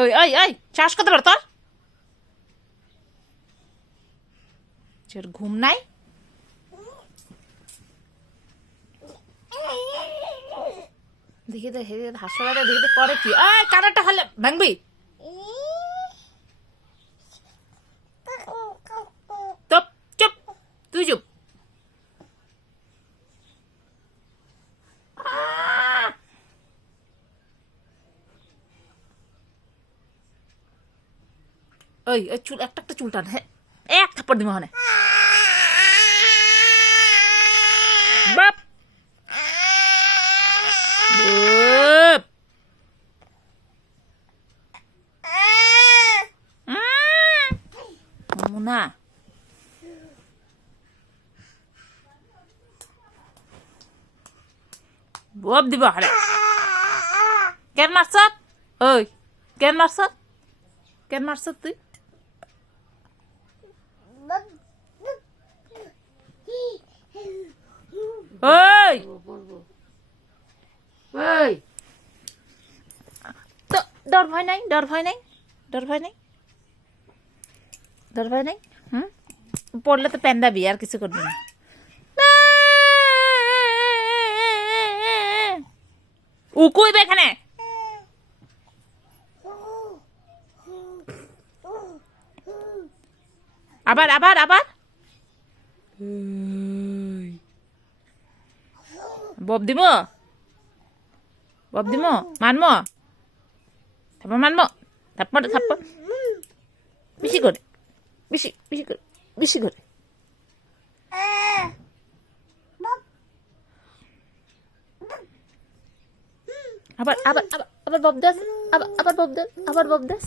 ওই ওই ওই শ্বাস করতে পার তোর ঘুম নাই? দেখি তো হাসপাতালে দেখি তো করে কি? কানাটা হলে ভাঙবি? চুপ চুপ, তুই চুপ। ওই ওই চুল একটা একটা চুল টান। হ্যাঁ, এক থাপ্পড় দিমা হনে। বাপ বাপ মুনা বাপ দিব হরে। কেন মারছ? ওই কেন মারছ? কেন মারছ তুই? ওই ওই তো ডর ভয় নাই, ডর ভয় নাই, ডর ভয় নাই, ডর ভয় নাই। পড়লে তো প্যান্দাবি, আর কিছু করবি না। উকুইবে এখানে। আবার আবার আবার বব দিব, বব দিব, মানব, তারপর মানব, থাপ্পড় থাপ্পড় বেশি করে, বেশি বেশি করে, বেশি করে। আবার আবার আবার আবার বব দাস, আবার আবার বব দাস, আবার বব দাস।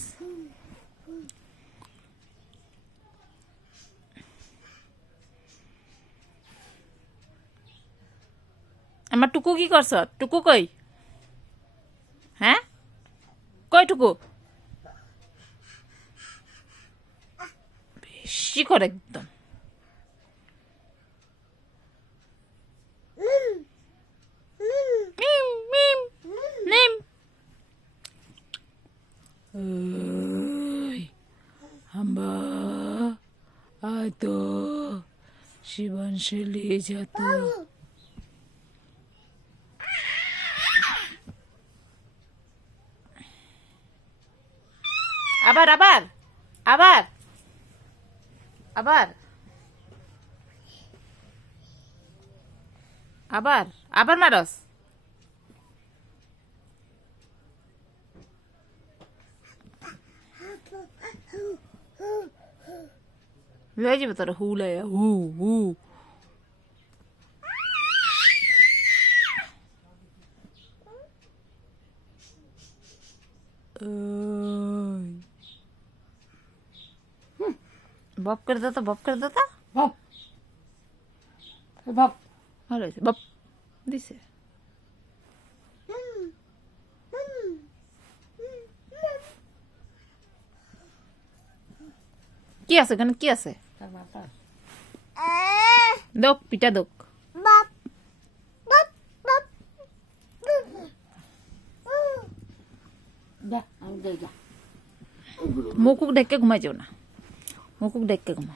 আমার টুকু কি করছ? টুকু কই? হ্যাঁ কই টুকু? বেশি করে একদম। হাম্বা আয় তো, শিবাংশে নিয়ে যেত। আবার আবার আবার আবার আবার আবার মারস। লয়ে যাবে তোর হু লয়া, হু হু। বপ করে দে তো, বপ করে দে তো, বপ বপ। ভালো হয়েছে, বপ দিছে। কি আছে এখানে? কি আছে? দোক পিঠা দোক। মুকুক ডেকে ঘুমাই যাও না, মুকুক ডেকে ঘুমা।